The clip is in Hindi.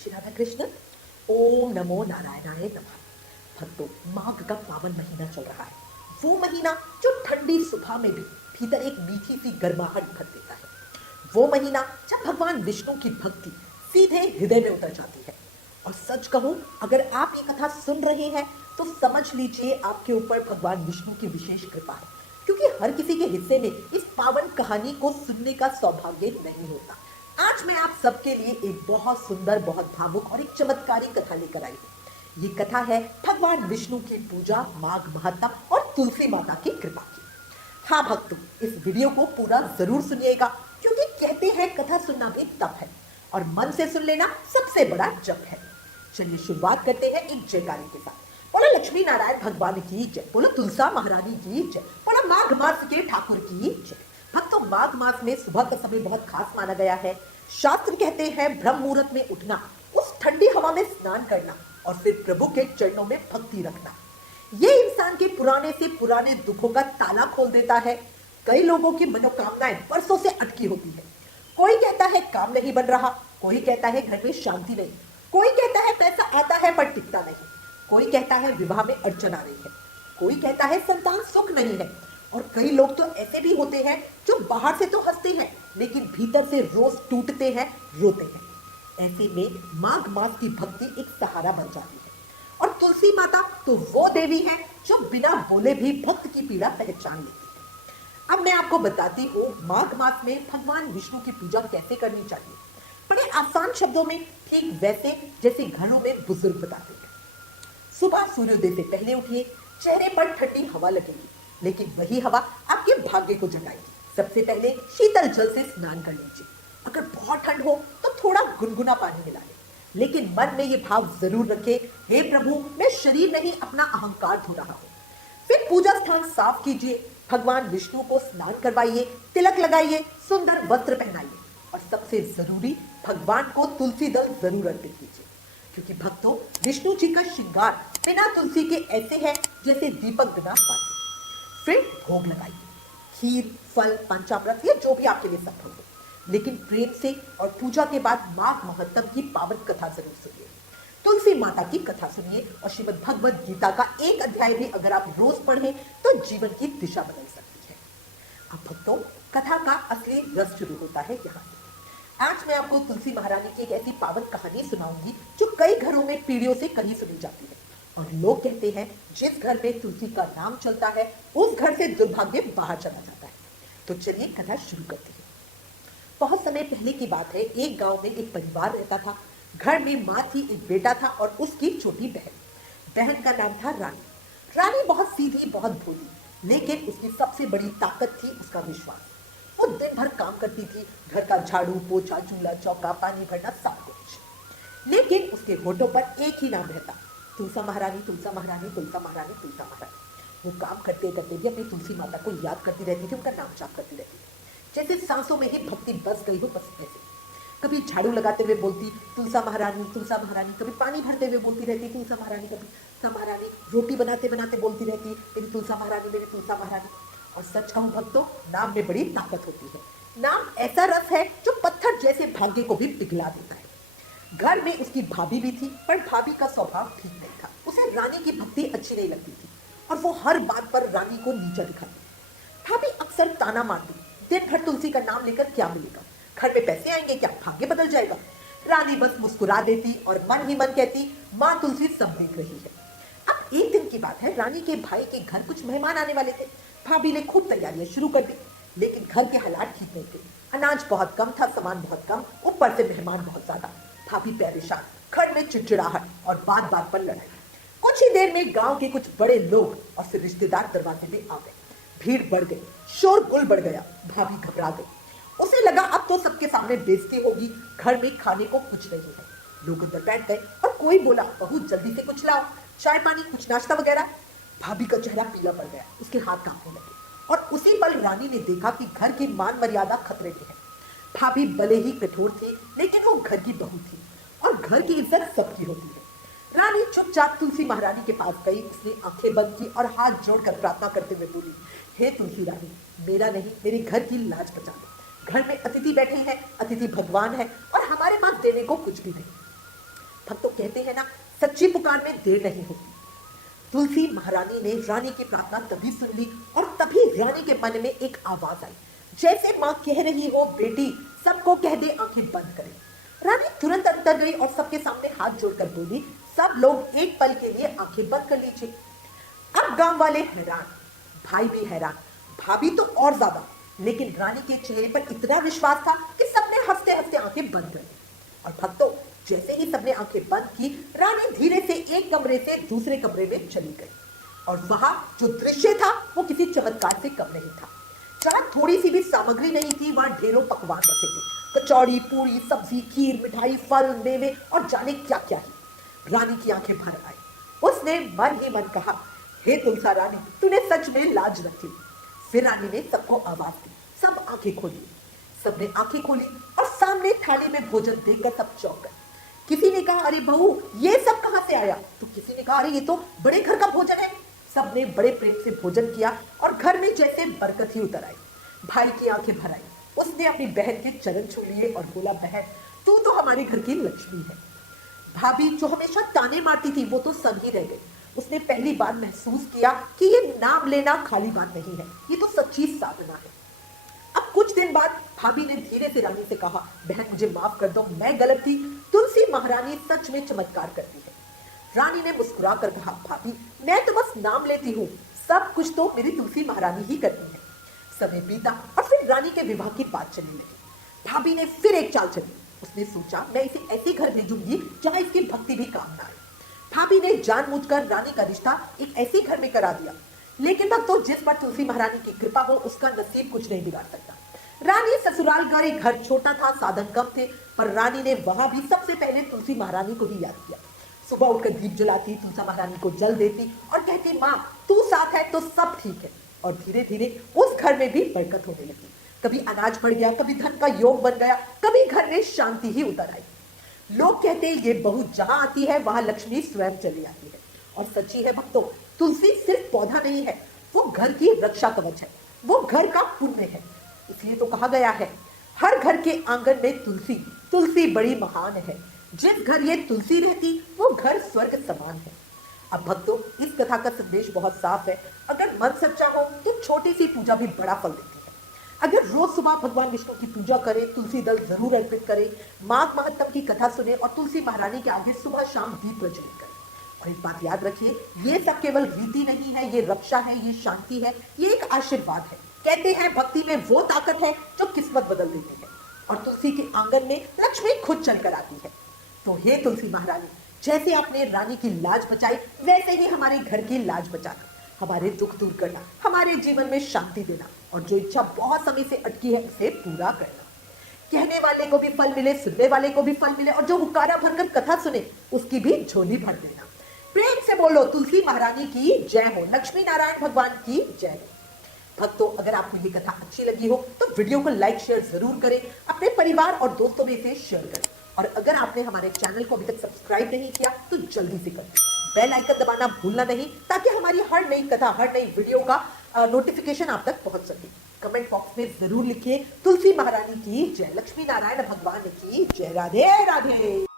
श्री राधा कृष्ण। ओम नमो नारायणाय नमः। भक्तों, माघ का पावन महीना चल रहा है। वो महीना जो ठंडी सुबह में भी भीतर एक मीठी सी गर्माहट भर देता है। वो महीना जब भगवान विष्णु की भक्ति सीधे हृदय में उतर जाती है। और सच कहूं, अगर आप ये कथा सुन रहे हैं तो समझ लीजिए आपके ऊपर भगवान विष्णु की विशेष कृपा है, क्योंकि हर किसी के हिस्से में इस पावन कहानी को सुनने का सौभाग्य नहीं होता। आज मैं आप सबके लिए एक बहुत सुंदर, बहुत भावुक और एक चमत्कारी कथा लेकर आई हूँ। ये कथा है भगवान विष्णु की पूजा, माघ महात्म और तुलसी माता की कृपा की। हाँ भक्तों, इस वीडियो को पूरा जरूर सुनिएगा, क्योंकि कहते हैं कथा सुनना भी तप है और मन से सुन लेना सबसे बड़ा जप है। चलिए शुरुआत करते हैं एक जयकारे के साथ। बोलो लक्ष्मी नारायण भगवान की जय, बोलो तुलसा महारानी की जय, बोलो माघ मास के ठाकुर की जय। भक्तों, माघ मास में सुबह का समय बहुत खास माना गया है। शास्त्र कहते हैं ब्रह्म मुहूर्त में उठना, उस ठंडी हवा में स्नान करना और फिर प्रभु के चरणों में भक्ति रखना, ये इंसान के पुराने से पुराने दुखों का ताला खोल देता है। कई लोगों की मनोकामनाएं वर्षों से अटकी होती है। कोई कहता है काम नहीं बन रहा, कोई कहता है घर में शांति नहीं, कोई कहता है पैसा आता है पर टिकता नहीं, कोई कहता है विवाह में अड़चन आ रही है, कोई कहता है संतान सुख नहीं है। और कई लोग तो ऐसे भी होते हैं जो बाहर से तो हंसते हैं लेकिन भीतर से रोज टूटते हैं, रोते हैं। ऐसे में माघ मास की भक्ति एक सहारा बन जाती है। और तुलसी माता तो वो देवी है जो बिना बोले भी भक्त की पीड़ा पहचान लेती है। अब मैं आपको बताती हूँ माघ मास में भगवान विष्णु की पूजा कैसे करनी चाहिए, बड़े आसान शब्दों में, ठीक वैसे जैसे घरों में बुजुर्ग बताते हैं। सुबह सूर्योदय से पहले उठिए, चेहरे पर ठंडी हवा लगेगी, लेकिन वही हवा आपके भाग्य को जगाएगी। सबसे पहले शीतल जल से स्नान कर लीजिए। अगर बहुत ठंड हो तो थोड़ा गुनगुना पानी मिला लें, लेकिन मन में ये भाव जरूर रखें, हे प्रभु, मैं शरीर नहीं अपना अहंकार धो रहा हूँ। फिर पूजा स्थान साफ कीजिए, भगवान विष्णु को स्नान करवाइए, तिलक लगाइए, सुंदर वस्त्र पहनाइए और सबसे जरूरी भगवान को तुलसी दल जरूर अर्पित कीजिए, क्योंकि भक्तों, विष्णु जी का श्रृंगार बिना तुलसी के ऐसे है जैसे दीपक बिना पानी। फिर भोग लगाइए, खीर, फल, पंचामृत, ये जो भी आपके लिए संभव हो, लेकिन प्रेम से। और पूजा के बाद माघ महात्म की पावन कथा जरूर सुनिए, तुलसी माता की कथा सुनिए और श्रीमद् भगवद गीता का एक अध्याय भी अगर आप रोज पढ़ें तो जीवन की दिशा बदल सकती है। अब भक्तों, कथा का असली रस शुरू होता है यहाँ से। आज मैं आपको तुलसी महारानी की एक ऐसी पावन कहानी सुनाऊंगी जो कई घरों में पीढ़ियों से कहीं सुनी जाती है। और लोग कहते हैं जिस घर में तुलसी का नाम चलता है उस घर से दुर्भाग्य बाहर चला जाता है। तो चलिए कथा शुरू करते हैं। बहुत समय पहले की बात है, एक गांव में एक परिवार रहता था। घर में माँ थी, एक बेटा था और उसकी छोटी बहन। बहन का नाम था रानी। रानी बहुत सीधी, बहुत भोली, लेकिन उसकी सबसे बड़ी ताकत थी उसका विश्वास। वो दिन भर काम करती थी, घर का झाड़ू पोछा, चूल्हा चौका, पानी भरना, सब कुछ। लेकिन उसके होठों पर एक ही नाम रहता, तुलसा महारानी, तुलसा महारानी, तुलसा महारानी, तुलसा महारानी। वो काम करते करते भी अपनी तुलसी माता को याद करती रहती थी, उनका नाम जाप करती रहती थी, जैसे सांसों में ही भक्ति बस गई हो, बस ऐसे। कभी झाड़ू लगाते हुए बोलती तुलसा महारानी, तुलसा महारानी, कभी पानी भरते हुए बोलती रहती तुलसा महारानी, कभी तुलसा महारानी, रोटी बनाते बनाते बोलती रहती मेरी तुलसा महारानी, मेरी तुलसा महारानी। और सच कहूं भक्तों, नाम में बड़ी ताकत होती है। नाम ऐसा रस है जो पत्थर जैसे भाग्य को भी पिघला देता है। घर में उसकी भाभी भी थी, पर भाभी का स्वभाव ठीक नहीं था। उसे रानी की भक्ति अच्छी नहीं लगती थी और वो हर बात पर रानी को नीचा दिखाती। भाभी अक्सर ताना मारती, दिन भर तुलसी का नाम लेकर क्या मिलेगा, घर में पैसे आएंगे क्या, भाग्य बदल जाएगा। रानी बस मुस्कुरा देती और मन ही मन कहती, माँ तुलसी सब देख रही है। अब एक दिन की बात है, रानी के भाई के घर कुछ मेहमान आने वाले थे। भाभी ने खूब तैयारियां शुरू कर दी, लेकिन घर के हालात ठीक नहीं थे। अनाज बहुत कम था, सामान बहुत कम, ऊपर से मेहमान बहुत ज्यादा। भाभी परेशान, घर में चिड़चिड़ाहट और बात बात पर लड़ाई। कुछ ही देर में गांव के कुछ बड़े लोग और फिर रिश्तेदार दरवाजे में आ गए। भीड़ बढ़ गई, शोरगुल बढ़ गया। भाभी घबरा गई, उसे लगा अब तो सबके सामने बेइज्जती होगी, घर में खाने को कुछ नहीं है। लोग अंदर बैठ गए और कोई बोला, बहू जल्दी से कुछ लाओ, चाय पानी, कुछ नाश्ता वगैरह। भाभी का चेहरा पीला पड़ गया, उसके हाथ कांपने लगे और उसी पल रानी ने देखा कि घर की मान मर्यादा खतरे में है। भाभी भले ही कठोर थी, लेकिन वो घर की बहू थी और घर की इज्जत सबकी होती है। रानी चुपचाप तुलसी महारानी के पास गई, उसने आंखें बंद की और हाथ जोड़कर प्रार्थना करते हुए बोली, हे तुलसी रानी, मेरा नहीं, मेरे घर की लाज बचा दो। घर में अतिथि बैठे हैं, अतिथि भगवान है और हमारे पास देने को कुछ भी नहीं। भक्तों कहते हैं ना, सच्ची पुकार में देर नहीं होती। तुलसी महारानी ने रानी की प्रार्थना तभी सुन ली और तभी रानी के मन में एक आवाज आई, जैसे माँ कह रही हो बेटी सबको कह दे आंखें बंद करें। रानी तुरंत अंदर गई और सबके सामने हाथ जोड़कर बोली, सब लोग एक पल के लिए आंखें बंद कर लीजिए। अब गांव वाले हैरान, भाई भी हैरान, भाभी तो और ज्यादा, लेकिन रानी के चेहरे पर इतना विश्वास था कि सबने हंसते हंसते आंखें बंद कर ली। और भक्तों, जैसे ही सबने आंखें बंद की, रानी धीरे से एक कमरे से दूसरे कमरे में चली गई और वहां जो दृश्य था वो किसी चमत्कार से कम नहीं था। जहां थोड़ी सी भी सामग्री नहीं थी, वहां ढेरों पकवान रखे थे, कचौड़ी, पूरी, सब्जी, खीर, मिठाई, फल, मेवे और जाने क्या क्या ही। रानी की आंखें भर आई। उसने मन ही मन कहा, हे तुलसा रानी, तूने सच में लाज रखी। फिर रानी ने सबको आवाज दी, सब आंखें खोली। सबने आंखें खोली और सामने थाली में भोजन देखकर सब चौंक गए। किसी ने कहा, अरे बहू ये सब कहां से आया? तो किसी ने कहा, अरे ये तो बड़े घर का भोजन है। सबने बड़े प्रेम से भोजन किया और घर में जैसे बरकत ही उतर आई। भाई की आंखें भर आई। उसने अपनी बहन के चरण छू लिए और बोला, बहन तू तो हमारे घर की लक्ष्मी है। भाभी जो हमेशा ताने मारती थी वो तो सब ही रह गई। उसने पहली बार महसूस किया कि ये नाम लेना खाली बात नहीं है, ये तो सच्ची साधना है। अब कुछ दिन बाद भाभी ने धीरे से रानी से कहा, बहन मुझे माफ कर दो, मैं गलत थी, तुलसी महारानी सच में चमत्कार करती है। रानी ने मुस्कुरा कर कहा, भाभी मैं तो बस नाम लेती हूँ, सब कुछ तो मेरी तुलसी महारानी ही करती है। समय बीता और फिर रानी के विवाह की बात चलने लगी। भाभी ने फिर एक चाल चली। उसने सोचा, मैं इसे ऐसे घर भेजूंगी जहाँ इसकी भक्ति भी काम ना आए। भाभी ने जानबूझकर रानी का रिश्ता एक ऐसे घर में करा दिया। लेकिन भक्तों, जिस पर तुलसी महारानी की कृपा हो उसका नसीब कुछ नहीं बिगाड़ सकता। रानी ससुराल गई, घर छोटा था, साधन कम थे, पर रानी ने वहां भी सबसे पहले तुलसी महारानी को ही याद किया। सुबह उठकर दीप जलाती, तुलसी महारानी को जल देती और कहती, माँ तू साथ है तो सब ठीक है। और धीरे धीरे उस घर में भी बरकत होने लगी। कभी अनाज बढ़ गया, कभी धन का योग बन गया, कभी घर में शांति ही उतर आई। लोग कहते हैं ये बहू जहां आती है वहां लक्ष्मी स्वयं चली आती है। और सच्ची है भक्तों, तुलसी सिर्फ पौधा नहीं है, वो घर की रक्षा कवच है, वो घर का पुण्य है। इसलिए तो कहा गया है, हर घर के आंगन में तुलसी, तुलसी बड़ी महान है। जिस घर ये तुलसी रहती वो घर स्वर्ग समान है। अब भक्तों, इस कथा का संदेश बहुत साफ है। अगर मन सच्चा हो तो छोटी सी पूजा भी बड़ा फल देती है। अगर रोज सुबह भगवान विष्णु की पूजा करें, तुलसी दल जरूर अर्पित करें, माघ महात्म की कथा सुने और तुलसी महारानी के आगे सुबह शाम दीप प्रज्वलित करें। और एक बात याद रखिए, ये सब केवल रीति नहीं है, ये रक्षा है, ये शांति है, ये एक आशीर्वाद है। कहते हैं भक्ति में वो ताकत है जो किस्मत बदल देती है। और तुलसी के आंगन में लक्ष्मी खुद चलकर आती है। तो हे तुलसी महारानी, जैसे आपने रानी की लाज बचाई, वैसे ही हमारे घर की लाज बचाना, हमारे दुख दूर करना, हमारे जीवन में शांति देना और जो इच्छा बहुत समय से अटकी है उसे पूरा करना। कहने वाले को भी फल मिले, सुनने वाले को भी फल मिले और जो हुक्कारा भरकर कथा सुने उसकी भी झोली भर देना। प्रेम से बोलो, तुलसी महारानी की जय हो, लक्ष्मी नारायण भगवान की जय हो। भक्तों, अगर आपको ये कथा अच्छी लगी हो तो वीडियो को लाइक शेयर जरूर करें, अपने परिवार और दोस्तों में इसे शेयर करें। और अगर आपने हमारे चैनल को अभी तक सब्सक्राइब नहीं किया तो जल्दी से करें। बेल आइकन दबाना भूलना नहीं, ताकि हमारी हर नई कथा, हर नई वीडियो का नोटिफिकेशन आप तक पहुंच सके। कमेंट बॉक्स में जरूर लिखिए, तुलसी महारानी की जय, लक्ष्मी नारायण भगवान की जय। राधे राधे।